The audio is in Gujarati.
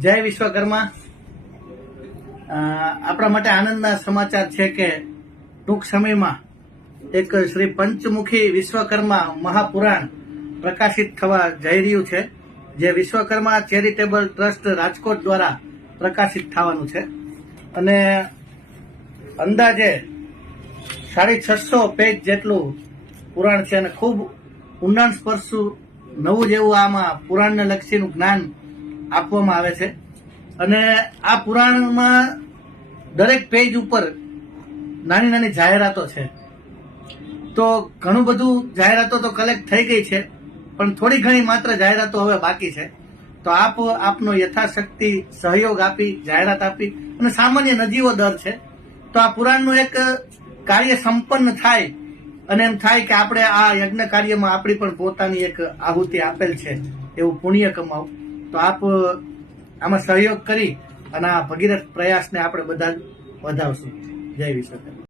જય વિશ્વકર્મા। આપણા માટે આનંદના સમાચાર છે કે ટૂંક સમયમાં એક શ્રી પંચમુખી વિશ્વકર્મા મહાપુરાણ પ્રકાશિત થવા જઈ રહ્યું છે, જે વિશ્વકર્મા ચેરિટેબલ ટ્રસ્ટ રાજકોટ દ્વારા પ્રકાશિત થવાનું છે અને અંદાજે 650 પેજ જેટલું પુરાણ છે અને ખૂબ ઊંડાણ સ્પર્શુ નવું જેવું આમાં પુરાણને લક્ષીનું જ્ઞાન આપવામાં આવે છે અને આ પુરાણમાં દરેક પેજ ઉપર નાની નાની જાહેરાતો છે। તો ઘણું બધું જાહેરાતો તો કલેક્ટ થઈ ગઈ છે, પણ થોડી ઘણી માત્ર જાહેરાતો હવે બાકી છે। તો આપનો યથાશક્તિ સહયોગ આપી, જાહેરાત આપી અને સામાન્ય નજીવો દર છે તો આ પુરાણનું એક કાર્ય સંપન્ન થાય અને એમ થાય કે આપણે આ યજ્ઞ કાર્યમાં આપણી પણ પોતાની એક આહુતિ આપેલ છે એવું પુણ્ય કમાવ। તો આપ આમાં સહયોગ કરી અને આ ભગીરથ પ્રયાસને આપણે બધા વધાવશું। જય વિશ્વકર્મા।